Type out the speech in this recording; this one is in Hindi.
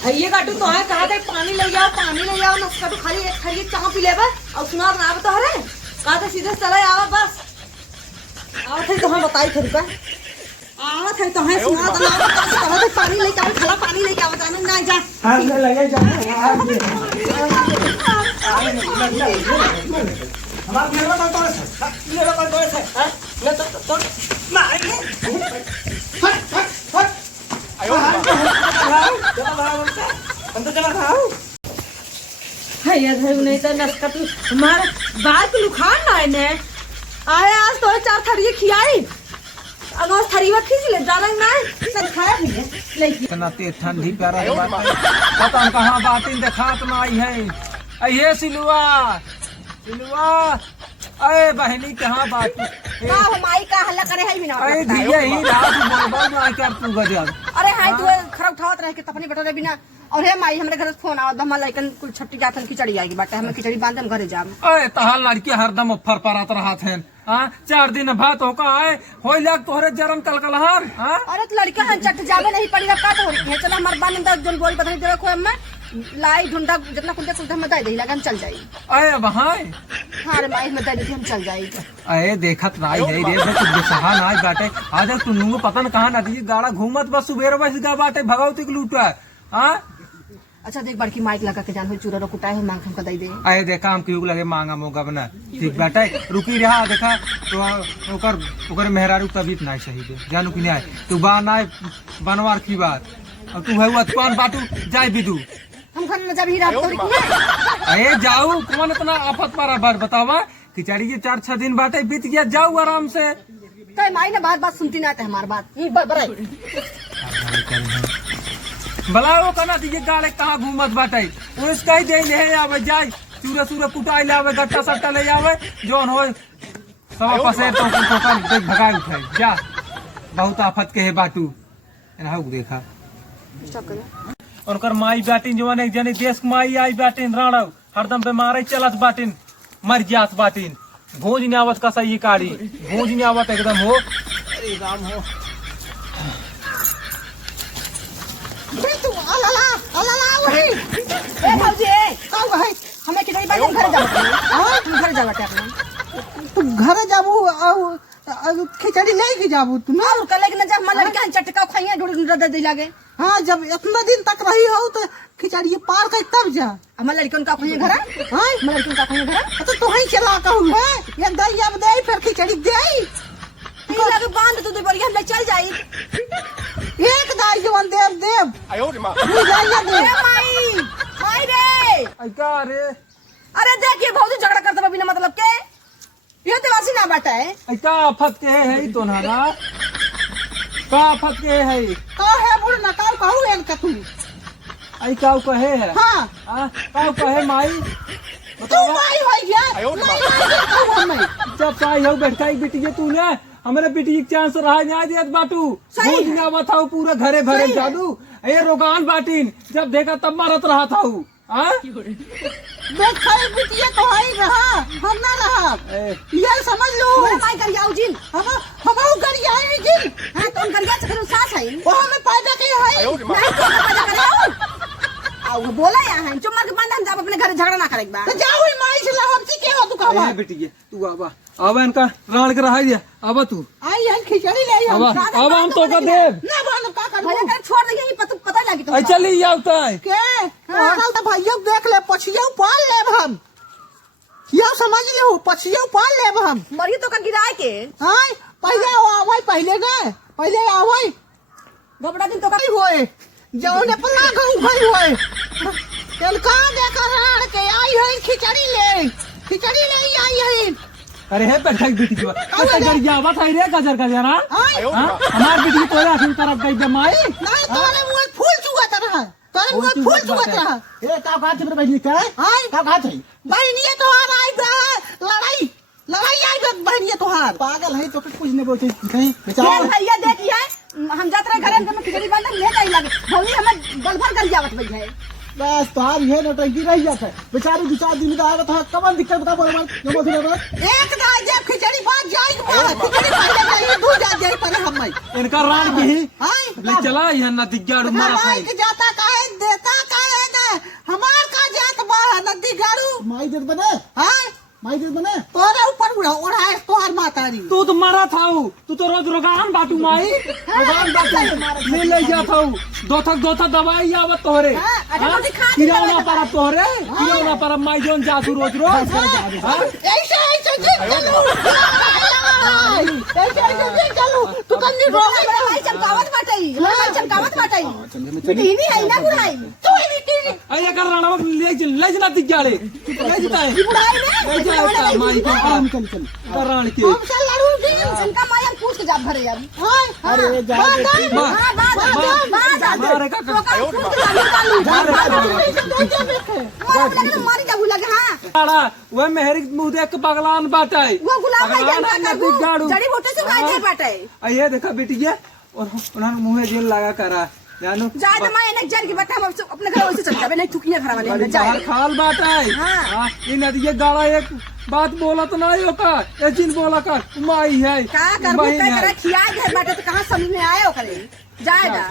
ये काटू तो है कहा थे पानी ले जाओ नस्का तो खाली एक खरी चाह पी लेबा और सुना ना तो हरे कहा थे सीधे चले आवा बस आवत है तो हम बताई थे रुपा आवत है तो है सुना तो कहा थे पानी ले जाओ खाला पानी ले जाओ जाने ना जा हां लगे जा हमारा मेरा का तो है मेरा का तो है ले तो नहीं हट आयो चला भाई अंदर चला खाओ है ये धर नहीं तो नस्का तू हमारे बाल को लुखान ना है ने आए आज तो 4 थरिये खियाई अगर थरी में खींच ले जाना ना सब खाया भी है लेकिन इतना तेज ठंडी प्यारा बात है पता हम कहां बातें दिखात ना आई है ये सिलुआ अरे बहनी कहां बात का हमारी का हल्ला करे है बिना अरे दिए ही रात मोबाइल में कर तू गजब अरे हाय तू खराब उठावत रह के तपनी बैठे बिना और हे माई हमरे घर फोन आवत हम लइकन कुल छट्टी जातन खिचड़ी आएगी बाटे हम खिचड़ी बांध हम घरे जाम अरे तहार लड़की हरदम फर परात रहत हैं हां 4 दिन भात होका आए होई लाग तोहरे जरम कलकलहार हां अरे तो लड़का हम चट जावे नहीं पड़ी रखा तो है चला हमार बान अंदर जोन बोल बता दे रखो हम लाई ढूंढा जितना कुंडे कुंडे हम दे दे लगा हम चल जाई अरे वहां हां रे माई में दे दे हम चल जाई अरे देखत नाई है रे कुछ बेसहा नाई बाटे आज तू नुंगो पता न कहां नदी गाड़ा घूमत बस सुबेर बस गा बाटे भगवती के लूटा हां अच्छा देख बड़की माइक लगा के जान हो चूरा कुटाए हो मांग हमका दे दे अरे देखा हम क्यों लगे मांगा मोगा बना ठीक बाटे रुकी रहा देखा तो ओकर मेहरारू तबीयत नहीं सही दे जानू कि नहीं तू बाना बनवार की बात और तू है कौन बाटू जाए बिदू हम घर में जब ही रात को अरे जाऊ कौन इतना आफत पारा बात बतावा खिचड़ी के 4-6 दिन बाटे बीत गया जाऊ आराम से तो माई ने बात सुनती ना हमारी बात बराबर भला वो कना दिए गाड़े कहाँ घूमत बाटे उसका ही दे ले आवे जाए चूरा चूरा कुटाई ले आवे गट्टा सट्टा ले आवे जोन हो सब पसे तो देख भगाई उठाई जा बहुत आफत के है बाटू एना हो देखा उनकर माई बाटिन जवान एक जने देश माई आई बाटिन राणा हरदम बीमार चलत बाटिन मर जात बाटिन भोज ने आवत कसा ये काड़ी भोज ने आवत एकदम हो अरे राम हो तू अलाला वही ए भौजी का वही हमें किधर बात घर जाओ हां तुम घर जावा अपना तू घर जाबू और खिचड़ी ले के जाबू तू ना और कल लेकिन जब मन लड़का चटका खाइए ढूंढ दे लागे हां जब इतना दिन तक रही हो तो खिचड़ी पार कर तब जा हम लड़कन का खाइए घर हां हम लड़कन का खाइए घर तो तू ही चला कहू है ये दही अब दे फिर खिचड़ी दे ई लगे बांध तू दे बढ़िया हम ले चल जाई एक दाई जवन देव देव आयो रे मां तू जाइए दे ए माई रे का रे अरे देखिए भौजी झगड़ा करते बिना मतलब के ये देवासी ना बाटा है का आफत के है तो ना का आफत के है का है बुढ़ ना का कहू एन का तू आई का कहे है हां का कहे माई तू माई हो गया मैं जब पाई हो बैठाई बिटिया तू ने हमारे बिटी के चांस रहा न्याय दियत बाटू भोज ना बताओ पूरा घरे भरे जादू ये रोगान बाटिन जब देखा तब मारत रहा था हां देख खाई बिटिया तो है रहा हम ना रहा ये समझ लो माई कर जाओ जिन हम कर आए जिन हां तुम कर जा फिर सास है वो हमें पैदा के है नहीं तो पैदा करे आओ बोला या है चुम्मा के बांध हम जब अपने घर झगड़ा ना करेगा बा तो जाओ माई से हम सी के हो तू कहवा ए बिटिया तू आवा इनका राण के रहा दिया आवा तू आई हम खिचड़ी ले आई आवा हम तो का देव ना बान का कर भैया कर छोड़ दे ये पता लगी तो आई चली आवता है के हां तो भैया देख ले पछिया पाल लेब हम ये समझ ले हो पछिया पाल लेब हम मरी तो का गिराए के हां पहले आवै पहले गए पहले आवै गोबड़ा दिन तो का होए जौने पला गऊ गई होए तेल का देकर राण के आई है खिचड़ी ले आई है अरे है बैठाई बिटी जो गजर जावा था रे गजर गजर हां हमार बिटी तोरा अखिन तरफ गई जमाई नहीं तोरे मुंह फूल चुगत रहा तोरे मुंह फूल चुगत रहा ए का बात है बहनी का हां का बात है बहनिया तो आ रही लड़ाई आई बहनिया तोहार पागल है तो कुछ नहीं बोलते नहीं बेचारा भैया देखिए हम जात रहे घर में खिचड़ी बांध ले जाई लगे भौजी हमें गल भर गल जावत भई है बस तार ये नटंकी रह जाता है बेचारी 2-4 दिन का आया था कब दिक्कत बता बोल नमो धन्यवाद एक ना जब खिचड़ी बात जाएगी खिचड़ी पहले नहीं दूर जा जाए पर हम इनका रान की हां ले चला यहां ना दिग्गाड़ मारा था जाता काहे देता माई भगवान बाटे ले ले जात हूँ दो थक दवाई आवत तोहरे हाँ, अच्छा, हाँ? मुझे खा किराना दिया पर तोहरे किराना पर माई जोन जासू रोज रोज हाँ? ऐसे चलो ऐसे चलो तू कन्नी रो हमारा भाई चमकावत बाटई हमारा भाई चमकावत बाटई टीनी है ना बुढ़ाई तू ही टीनी अये कर राणा ले जना दिग्गाले ले जता है बुढ़ाई ले जाता माई को चल चल करान के हम चल लड़ू जी इनका माया पूछ के जात भरे अब हां अरे जा हां बात मारे का मारी जाबू लगे हां काड़ा वो मेहरी मुंह देख के बगलान बाटाई वो गुलाब भाई बगलान जानता नदी गाड़ू जड़ी बूटी से गाय थे बाटे ये देखा बेटिया और उन्होंने मुंह जेल लगा करा जानो जा तो मैं इन्हें जर की बट्टा हम अपने घर वैसे चल जावे नहीं थुकिया खराब वाले जा बाहर खाल बाटाई हाँ। हां ये नदी गाड़ा एक बात बोला तो नहीं होका ये जिन बोला कर माई है का कर बहिन बुक है। करे खिया घर बाटे तो कहां समझ में आए ओकरे जाएगा